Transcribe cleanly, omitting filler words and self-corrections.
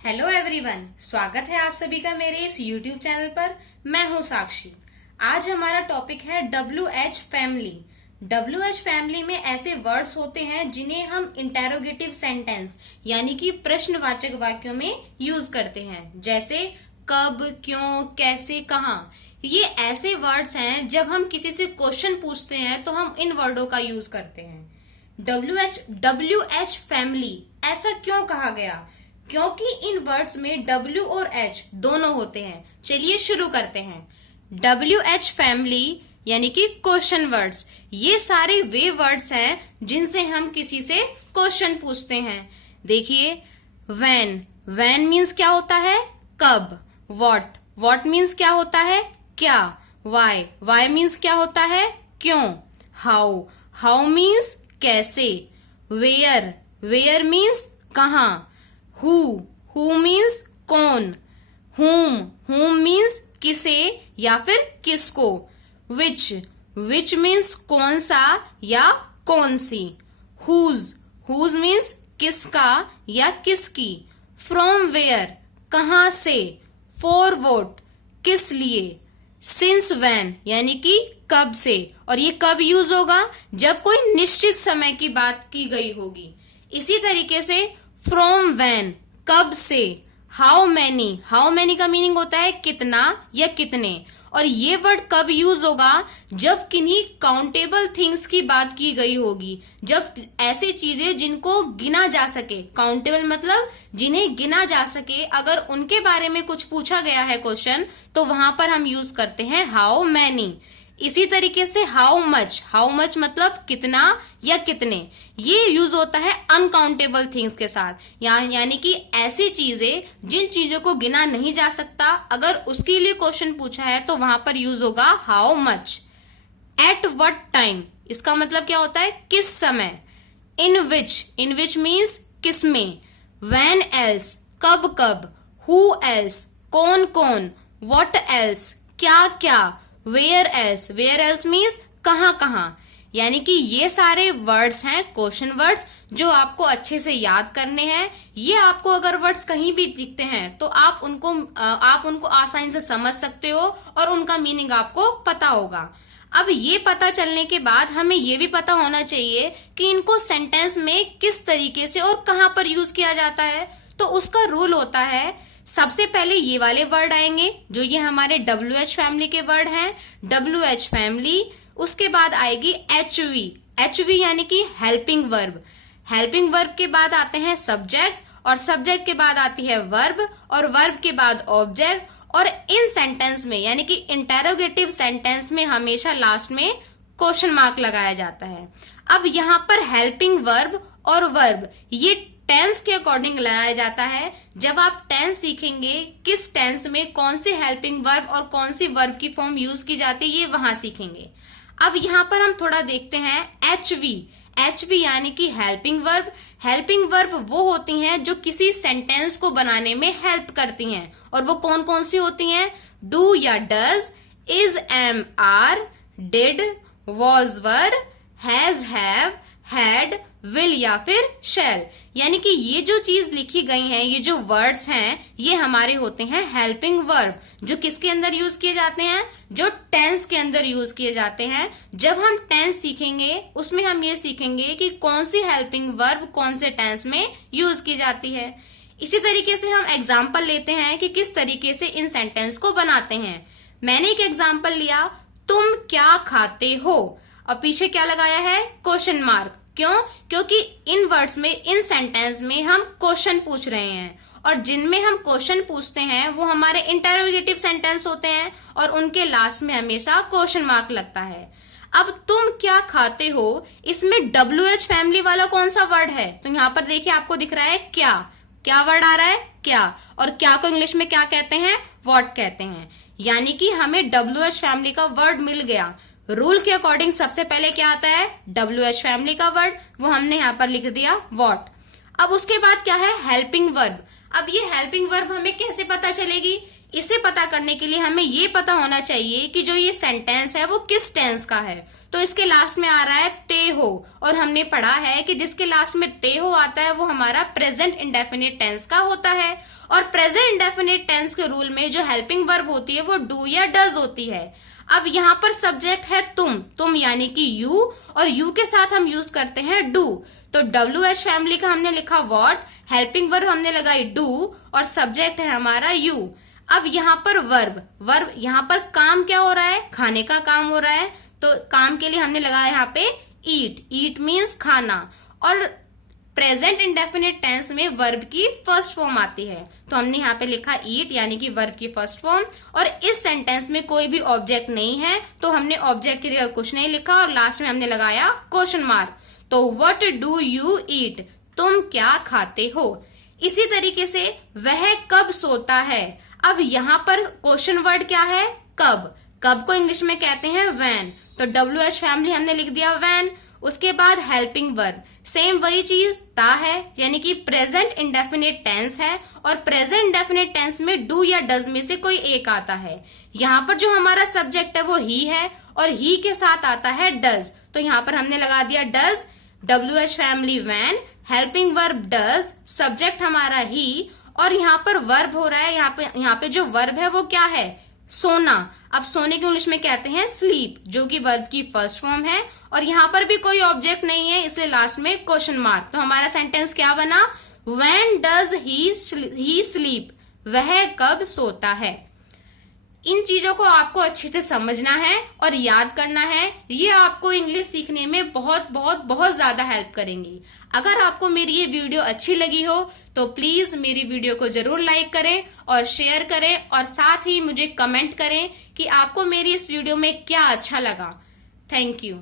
Hello everyone, स्वागत है आप सभी का मेरे इस यूट्यूब चैनल पर। मैं हूं साक्षी। आज हमारा टॉपिक है WH फैमिली। WH फैमिली में ऐसे वर्ड्स होते हैं जिन्हें हम इंटेरोगेटिव सेंटेंस यानी कि प्रश्नवाचक वाक्यों में यूज करते हैं, जैसे कब, क्यों, कैसे, कहाँ। ये ऐसे वर्ड्स हैं जब हम किसी से क्वेश्चन पूछते हैं तो हम इन वर्डों का यूज करते हैं। WH फैमिली ऐसा क्यों कहा गया? क्योंकि इन वर्ड्स में W और H दोनों होते हैं। चलिए शुरू करते हैं। WH फैमिली यानी कि क्वेश्चन वर्ड्स, ये सारे वे वर्ड्स हैं जिनसे हम किसी से क्वेश्चन पूछते हैं। देखिए, व्हेन मीन्स क्या होता है? कब। व्हाट मीन्स क्या होता है? क्या। वाई मीन्स क्या होता है? क्यों। हाउ मीन्स कैसे। वेयर मीन्स कहाँ। हु मीन्स कौन। हुम मीन्स किसे या फिर किसको। विच मीन्स कौन सा या कौन सी। हुज मीन्स किसका या किसकी। फ्रॉम वेयर कहाँ से। फॉर वॉट किस लिए। सिंस व्हेन यानी कि कब से, और ये कब यूज होगा? जब कोई निश्चित समय की बात की गई होगी। इसी तरीके से फ्रॉम व्हेन कब से। हाउ मैनी का मीनिंग होता है कितना या कितने, और ये वर्ड कब यूज होगा? जब किन्हीं काउंटेबल थिंग्स की बात की गई होगी, जब ऐसी चीजें जिनको गिना जा सके। काउंटेबल मतलब जिन्हें गिना जा सके, अगर उनके बारे में कुछ पूछा गया है क्वेश्चन, तो वहां पर हम यूज करते हैं हाउ मैनी। इसी तरीके से हाउ मच मतलब कितना या कितने, ये यूज होता है अनकाउंटेबल थिंग्स के साथ। यानी कि ऐसी चीजें जिन चीजों को गिना नहीं जा सकता, अगर उसके लिए क्वेश्चन पूछा है तो वहां पर यूज होगा how much. At what time, इसका मतलब क्या होता है? किस समय। इन विच मीन्स किस में। व्हेन एल्स कब। हु एल्स कौन। व्हाट एल्स क्या। वेयर एल्स मीन्स कहाँ। यानी कि ये सारे वर्ड्स हैं क्वेश्चन वर्ड्स, जो आपको अच्छे से याद करने हैं। ये आपको अगर वर्ड्स कहीं भी दिखते हैं तो आप उनको आसानी से समझ सकते हो और उनका मीनिंग आपको पता होगा। अब ये पता चलने के बाद हमें ये भी पता होना चाहिए कि इनको सेंटेंस में किस तरीके से और कहाँ पर यूज किया जाता है। तो उसका रूल होता है, सबसे पहले ये वाले वर्ड आएंगे जो ये हमारे WH फैमिली के वर्ड हैं, WH फैमिली। उसके बाद आएगी HV यानी कि हेल्पिंग वर्ब। हेल्पिंग वर्ब के बाद आते हैं सब्जेक्ट, और सब्जेक्ट के बाद आती है वर्ब, और वर्ब के बाद ऑब्जेक्ट। और इन सेंटेंस में यानी कि इंटेरोगेटिव सेंटेंस में हमेशा लास्ट में क्वेश्चन मार्क लगाया जाता है। अब यहाँ पर हेल्पिंग वर्ब और वर्ब ये टेंस के अकॉर्डिंग लगाया जाता है। जब आप टेंस सीखेंगे, किस टेंस में कौन सी हेल्पिंग वर्ब और कौन सी वर्ब की फॉर्म यूज की जाती है, ये वहां सीखेंगे। अब यहाँ पर हम थोड़ा देखते हैं HV यानी कि हेल्पिंग वर्ब। हेल्पिंग वर्ब वो होती हैं जो किसी सेंटेंस को बनाने में हेल्प करती हैं, और वो कौन कौन सी होती हैं? डू या does, is, am, are, did, was, were, has, have, had, will या फिर शैल। यानी कि ये जो चीज लिखी गई हैं, ये जो वर्ड्स हैं, ये हमारे होते हैं हेल्पिंग वर्ब, जो किसके अंदर यूज किए जाते हैं? जो टेंस के अंदर यूज किए जाते हैं। जब हम टेंस सीखेंगे उसमें हम ये सीखेंगे कि कौन सी हेल्पिंग वर्ब कौन से टेंस में यूज की जाती है। इसी तरीके से हम एग्जाम्पल लेते हैं कि किस तरीके से इन सेंटेंस को बनाते हैं। मैंने एक एग्जाम्पल लिया, तुम क्या खाते हो, और पीछे क्या लगाया है? Question mark. क्यों? क्योंकि इन वर्ड्स में, इन सेंटेंस में हम क्वेश्चन पूछ रहे हैं, और जिनमें हम क्वेश्चन पूछते हैं वो हमारे इंटेरोगेटिव सेंटेंस होते हैं, और उनके लास्ट में हमेशा क्वेश्चन मार्क लगता है। अब तुम क्या खाते हो, इसमें WH फैमिली वाला कौन सा वर्ड है? तो यहाँ पर देखिए, आपको दिख रहा है क्या वर्ड आ रहा है? क्या। और क्या को इंग्लिश में क्या कहते हैं? व्हाट कहते हैं। यानी कि हमें WH फैमिली का वर्ड मिल गया। रूल के अकॉर्डिंग सबसे पहले क्या आता है? WH फैमिली का वर्ड, वो हमने यहाँ पर लिख दिया व्हाट। अब उसके बाद क्या है? Helping verb. अब ये हेल्पिंग वर्ब हमें कैसे पता चलेगी? इसे पता करने के लिए हमें ये पता होना चाहिए कि जो ये सेंटेंस है वो किस टेंस का है। तो इसके लास्ट में आ रहा है ते हो, और हमने पढ़ा है कि जिसके लास्ट में ते हो आता है वो हमारा प्रेजेंट इंडेफिनिट टेंस का होता है। और प्रेजेंट इंडेफिनिट टेंस के रूल में जो हेल्पिंग वर्ब होती है वो डू या डज होती है। अब यहाँ पर सब्जेक्ट है तुम यानी कि यू, और यू के साथ हम यूज करते हैं डू। तो WH फैमिली का हमने लिखा व्हाट, हेल्पिंग वर्ब हमने लगाई डू, और सब्जेक्ट है हमारा यू। अब यहाँ पर वर्ब यहाँ पर काम क्या हो रहा है, खाने का काम हो रहा है, तो काम के लिए हमने लगाया यहाँ पे ईट मीन्स खाना। और प्रेजेंट इंडेफिनिट टेंस में वर्ब की फर्स्ट फॉर्म आती है, तो हमने यहाँ पे लिखा ईट यानी कि वर्ब की फर्स्ट फॉर्म। और इस सेंटेंस में कोई भी ऑब्जेक्ट नहीं है, तो हमने ऑब्जेक्ट के लिए कुछ नहीं लिखा, और लास्ट में हमने लगाया क्वेश्चन मार्क। तो व्हाट डू यू ईट, तुम क्या खाते हो। इसी तरीके से वह कब सोता है। अब यहाँ पर क्वेश्चन वर्ड क्या है, कब को इंग्लिश में कहते हैं व्हेन, तो WH फैमिली हमने लिख दिया व्हेन। उसके बाद हेल्पिंग वर्ब सेम वही चीज ता है, यानी कि प्रेजेंट इंडेफिनिट टेंस है, और प्रेजेंट इंडेफिनिट टेंस में डू या डज में से कोई एक आता है। यहाँ पर जो हमारा सब्जेक्ट है वो ही है, और ही के साथ आता है डज, तो यहाँ पर हमने लगा दिया does. WH family when, helping verb does, subject हमारा ही, और यहाँ पर वर्ब हो रहा है, यहाँ पे जो वर्ब है वो क्या है, सोना। अब सोने को इंग्लिश में कहते हैं स्लीप, जो कि वर्ब की फर्स्ट फॉर्म है, और यहाँ पर भी कोई ऑब्जेक्ट नहीं है, इसलिए लास्ट में क्वेश्चन मार्क। तो हमारा सेंटेंस क्या बना, व्हेन डज ही स्लीप, वह कब सोता है। इन चीजों को आपको अच्छे से समझना है और याद करना है, ये आपको इंग्लिश सीखने में बहुत बहुत बहुत ज्यादा हेल्प करेंगी। अगर आपको मेरी ये वीडियो अच्छी लगी हो तो प्लीज मेरी वीडियो को जरूर लाइक करें और शेयर करें, और साथ ही मुझे कमेंट करें कि आपको मेरी इस वीडियो में क्या अच्छा लगा। Thank you.